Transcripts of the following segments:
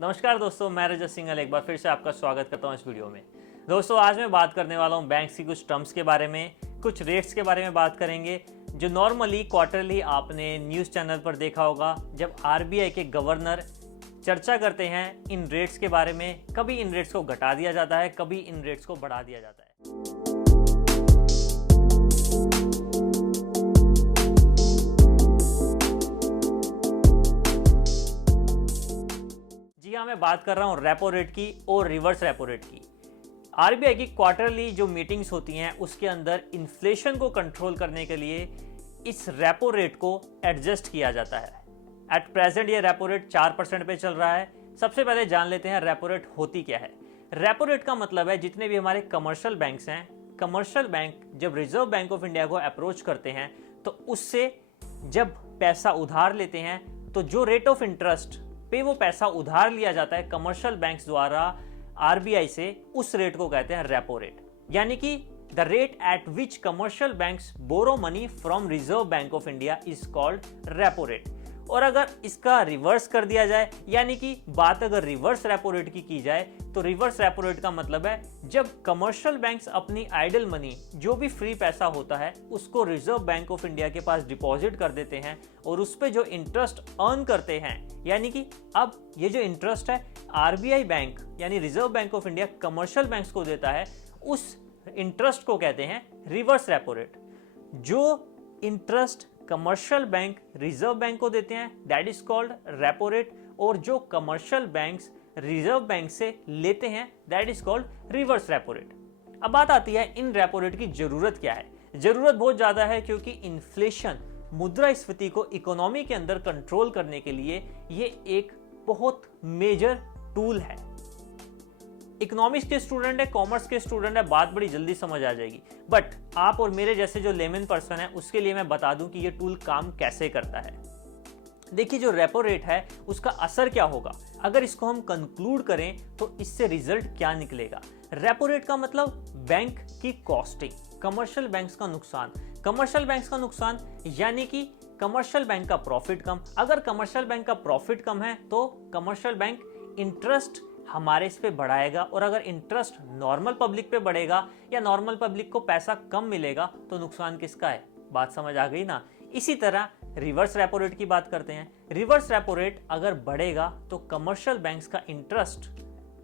नमस्कार दोस्तों, मैं रजत सिंघल एक बार फिर से आपका स्वागत करता हूं इस वीडियो में। दोस्तों, आज मैं बात करने वाला हूं बैंक की कुछ टर्म्स के बारे में, कुछ रेट्स के बारे में बात करेंगे जो नॉर्मली क्वार्टरली आपने न्यूज़ चैनल पर देखा होगा जब आरबीआई के गवर्नर चर्चा करते हैं इन रेट्स के बारे में। कभी इन रेट्स को घटा दिया जाता है, कभी इन रेट्स को बढ़ा दिया जाता है। जी हाँ, मैं बात कर रहा हूँ रेपो रेट की और रिवर्स रेपो रेट की। आरबीआई की क्वार्टरली जो मीटिंग्स होती हैं उसके अंदर इन्फ्लेशन को कंट्रोल करने के लिए इस रेपो रेट को एडजस्ट किया जाता है। एट प्रेजेंट ये रेपो रेट 4% पे चल रहा है। सबसे पहले जान लेते हैं रेपो रेट होती क्या है। रेपो रेट का मतलब है जितने भी हमारे कमर्शियल बैंक्स हैं, कमर्शियल बैंक जब रिजर्व बैंक ऑफ इंडिया को अप्रोच करते हैं तो उससे जब पैसा उधार लेते हैं तो जो रेट ऑफ इंटरेस्ट पे वो पैसा उधार लिया जाता है कमर्शियल बैंक्स द्वारा आरबीआई से, उस रेट को कहते हैं रेपो रेट। यानी कि the rate at which commercial banks borrow money from Reserve Bank of India is called repo rate. और अगर इसका रिवर्स कर दिया जाए, यानी कि बात अगर रिवर्स रेपो रेट की जाए, तो रिवर्स रेपो रेट का मतलब है जब कमर्शियल बैंक्स अपनी आइडल मनी, जो भी फ्री पैसा होता है, उसको रिजर्व बैंक ऑफ इंडिया के पास डिपॉजिट कर देते हैं और उस पर जो इंटरेस्ट अर्न करते हैं, यानी कि अब ये जो इंटरेस्ट है आरबीआई बैंक यानी reserve Bank of India commercial banks को देता है, उस इंटरेस्ट को कहते हैं रिवर्स रेपो रेट। जो interest commercial bank reserve bank को देते हैं that is called repo rate, और जो कमर्शियल बैंक्स रिजर्व बैंक से लेते हैं that is called reverse repo rate. अब बात आती है इन रेपो रेट की जरूरत क्या है। जरूरत बहुत ज्यादा है क्योंकि इन्फ्लेशन, मुद्रास्फीति को इकोनॉमी के अंदर कंट्रोल करने के लिए ये एक बहुत मेजर टूल है। इकोनॉमिक्स के स्टूडेंट है, कॉमर्स के स्टूडेंट है, बात बड़ी जल्दी समझ आ जाएगी, बट आप और मेरे जैसे जो लेमन पर्सन है उसके लिए मैं बता दूं कि ये टूल काम कैसे करता है। देखिए, जो रेपो रेट है उसका असर क्या होगा अगर इसको हम कंक्लूड करें तो इससे रिजल्ट क्या निकलेगा। रेपो रेट का मतलब बैंक की कॉस्टिंग, कमर्शियल बैंक्स का नुकसान। कमर्शियल बैंक्स का नुकसान यानी कि कमर्शियल बैंक का प्रॉफिट कम। अगर कमर्शियल बैंक का प्रॉफिट कम है तो कमर्शियल बैंक इंटरेस्ट हमारे इस पे बढ़ाएगा, और अगर इंटरेस्ट नॉर्मल पब्लिक पे बढ़ेगा या नॉर्मल पब्लिक को पैसा कम मिलेगा तो नुकसान किसका है। बात समझ आ गई ना। इसी तरह रिवर्स रेपो रेट की बात करते हैं। रिवर्स रेपो रेट अगर बढ़ेगा तो कमर्शियल बैंक्स का इंटरेस्ट,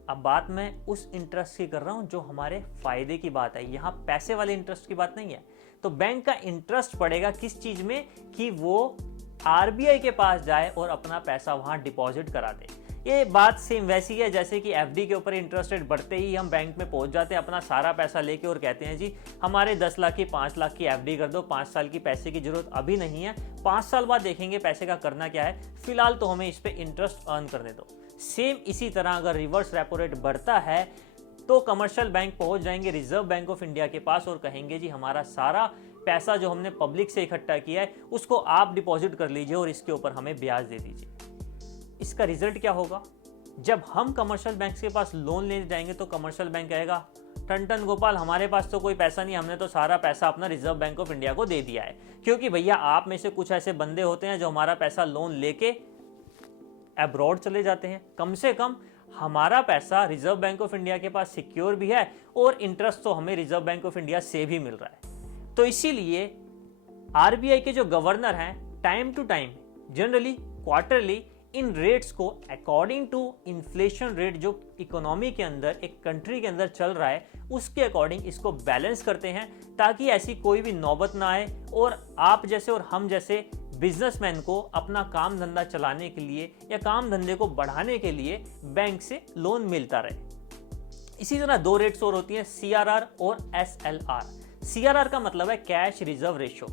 अब बात मैं उस इंटरेस्ट की कर रहा हूं जो हमारे फायदे की बात है, यहां पैसे वाले इंटरेस्ट की बात नहीं है। तो बैंक का इंटरेस्ट बढ़ेगा किस चीज में कि वो आरबीआई के पास जाए और अपना पैसा वहां डिपॉजिट करा दे। ये बात सेम वैसी है जैसे कि एफडी के ऊपर इंटरेस्ट रेट बढ़ते ही हम बैंक में पहुंच जाते हैं अपना सारा पैसा लेके और कहते हैं जी हमारे 10 लाख की 5 लाख की एफडी कर दो, 5 साल की पैसे की जरूरत अभी नहीं है, 5 साल बाद देखेंगे पैसे का करना क्या है, फिलहाल तो हमें इस पे इंटरेस्ट अर्न करने दो। सेम इसी तरह अगर रिवर्स रेपो रेट बढ़ता है तो कमर्शियल बैंक पहुंच जाएंगे रिजर्व बैंक ऑफ इंडिया के पास और कहेंगे जी हमारा सारा पैसा जो हमने पब्लिक से इकट्ठा किया है उसको आप डिपॉजिट कर लीजिए और इसके ऊपर हमें ब्याज दे दीजिए। इसका रिजल्ट क्या होगा, जब हम कमर्शियल बैंक के पास लोन लेने जाएंगे तो कमर्शियल बैंक कहेगा टन गोपाल हमारे पास तो कोई पैसा नहीं, हमने तो सारा पैसा अपना रिजर्व बैंक ऑफ इंडिया को दे दिया है। क्योंकि भैया आप में से कुछ ऐसे बंदे होते हैं जो हमारा पैसा लोन लेके अब्रॉड चले जाते हैं, कम से कम हमारा पैसा रिजर्व बैंक ऑफ इंडिया के पास सिक्योर भी है और इंटरेस्ट तो हमें रिजर्व बैंक ऑफ इंडिया से भी मिल रहा है। तो इसीलिए आरबीआई के जो गवर्नर हैं time to time, generally quarterly, इन रेट्स को अकॉर्डिंग टू इन्फ्लेशन रेट जो इकोनॉमी के अंदर, एक कंट्री के अंदर चल रहा है, उसके अकॉर्डिंग इसको बैलेंस करते हैं ताकि ऐसी कोई भी नौबत ना आए और आप जैसे और हम जैसे बिजनेसमैन को अपना काम धंधा चलाने के लिए या काम धंधे को बढ़ाने के लिए बैंक से लोन मिलता रहे। इसी तरह दो रेट्स और होती हैं, सीआरआर और एसएलआर। सीआरआर का मतलब है कैश रिजर्व रेशो।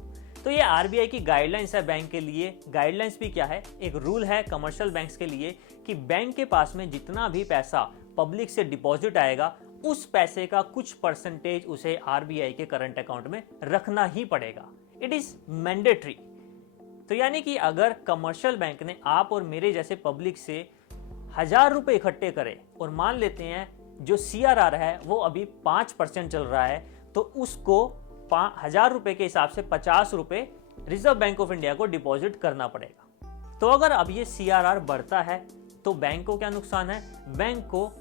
तो ये आरबीआई की गाइडलाइंस है बैंक के लिए। गाइडलाइंस भी क्या है, एक रूल है कमर्शियल बैंक्स के लिए कि बैंक के पास में जितना भी पैसा पब्लिक से डिपॉजिट आएगा उस पैसे का कुछ परसेंटेज उसे आरबीआई के करंट अकाउंट में रखना ही पड़ेगा। It is mandatory. तो यानी कि अगर कमर्शियल बैंक ने आप और मेरे जैसे पब्लिक से 1000 रुपए इकट्ठे करे और मान लेते हैं जो सीआरआर है वो अभी 5% चल रहा है, तो उसको 1000 रुपए के हिसाब से 50 रुपए रिजर्व बैंक ऑफ इंडिया को डिपॉजिट करना पड़ेगा। तो अगर अब ये सीआरआर बढ़ता है तो बैंक को क्या नुकसान है? बैंक को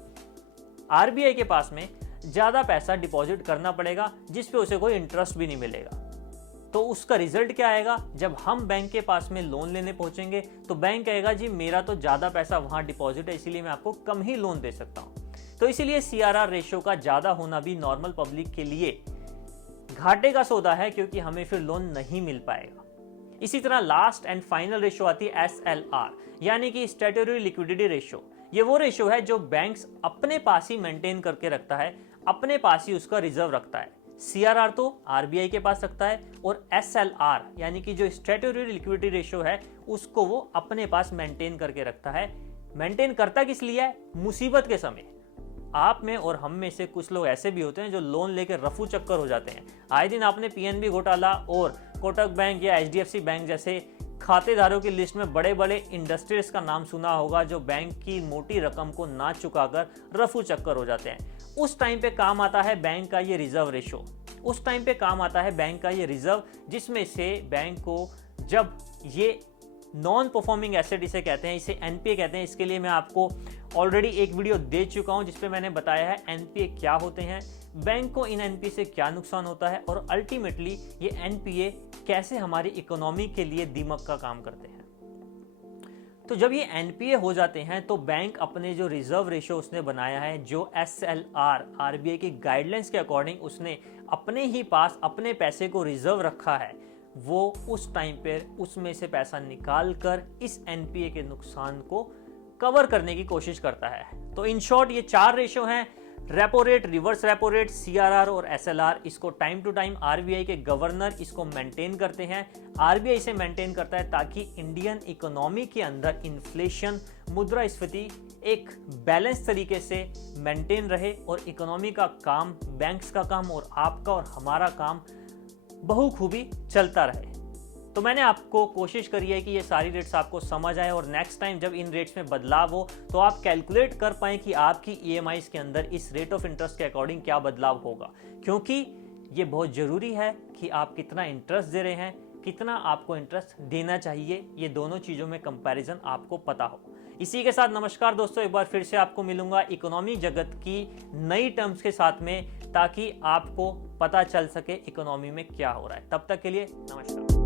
आरबीआई के पास में ज़्यादा पैसा डिपॉजिट करना पड़ेगा जिस पे उसे कोई इंटरेस्ट भी नहीं मिलेगा। तो उसका रिजल्ट क्या आएगा? जब हम बैंक के पास में लोन लेने पहुंचेंगे तो बैंक कहेगा जी मेरा तो ज़्यादा पैसा वहाँ डिपॉजिट है, इसीलिए मैं आपको कम ही लोन दे सकता हूँ। तो इसीलिए CRR रेशियो का ज़्यादा होना भी नॉर्मल पब्लिक के लिए घाटे का सौदा है, क्योंकि हमें फिर लोन नहीं मिल पाएगा। इसी तरह लास्ट एंड फाइनल रेशियो आती है SLR, यानी कि स्टैट्यूटरी लिक्विडिटी रेशियो। ये वो रेशियो है जो बैंक्स अपने पास ही मेंटेन करके रखता है, अपने पास ही उसका रिजर्व रखता है। CRR तो RBI के पास रखता है, और SLR यानी कि जो स्टैट्यूटरी लिक्विडिटी रेशियो है उसको वो अपने पास मेंटेन करके रखता है। मेंटेन करता किस लिए है? मुसीबत के समय। आप में और हम में से कुछ लोग ऐसे भी होते हैं जो लोन लेकर रफू चक्कर हो जाते हैं। आए दिन आपने PNB घोटाला और कोटक बैंक या HDFC बैंक जैसे खातेदारों की लिस्ट में बड़े बड़े इंडस्ट्रीज का नाम सुना होगा जो बैंक की मोटी रकम को ना चुकाकर रफू चक्कर हो जाते हैं। उस टाइम पे काम आता है बैंक का ये रिजर्व रेशो। उस टाइम पे काम आता है बैंक का ये रिजर्व, जिसमें से बैंक को जब ये नॉन परफॉर्मिंग एसेट इसे कहते हैं, इसे NPA कहते हैं। इसके लिए मैं आपको ऑलरेडी एक वीडियो दे चुका हूं जिसपे मैंने बताया है NPA क्या होते हैं, बैंक को इन NPA से क्या नुकसान होता है, और अल्टीमेटली ये NPA कैसे हमारी इकोनॉमी के लिए दीमक का काम करते हैं। तो जब ये NPA हो जाते हैं तो बैंक अपने जो रिजर्व रेशियो उसने बनाया है, जो SLR RBI की गाइडलाइंस के अकॉर्डिंग उसने अपने ही पास अपने पैसे को रिजर्व रखा है, वो उस टाइम पर उसमें से पैसा निकाल कर इस NPA के नुकसान को कवर करने की कोशिश करता है। तो इन शॉर्ट ये 4 रेशियो हैं, repo rate, reverse repo rate, CRR और SLR। इसको टाइम टू टाइम RBI के गवर्नर इसको मेंटेन करते हैं। RBI इसे मेंटेन करता है ताकि इंडियन इकोनॉमी के अंदर इन्फ्लेशन, मुद्रास्फीति एक बैलेंस तरीके से मेंटेन रहे, और इकोनॉमी का काम, बैंक्स का काम और आपका और हमारा काम बहुखूबी चलता रहे। तो मैंने आपको कोशिश करी है कि ये सारी रेट्स आपको समझ आए, और नेक्स्ट टाइम जब इन रेट्स में बदलाव हो तो आप कैलकुलेट कर पाएं कि आपकी EMIs के अंदर इस रेट ऑफ इंटरेस्ट के अकॉर्डिंग क्या बदलाव होगा। क्योंकि ये बहुत ज़रूरी है कि आप कितना इंटरेस्ट दे रहे हैं, कितना आपको इंटरेस्ट देना चाहिए, ये दोनों चीज़ों में कंपैरिजन आपको पता हो। इसी के साथ नमस्कार दोस्तों, एक बार फिर से आपको मिलूंगा इकोनॉमी जगत की नई टर्म्स के साथ में, ताकि आपको पता चल सके इकोनॉमी में क्या हो रहा है। तब तक के लिए नमस्कार।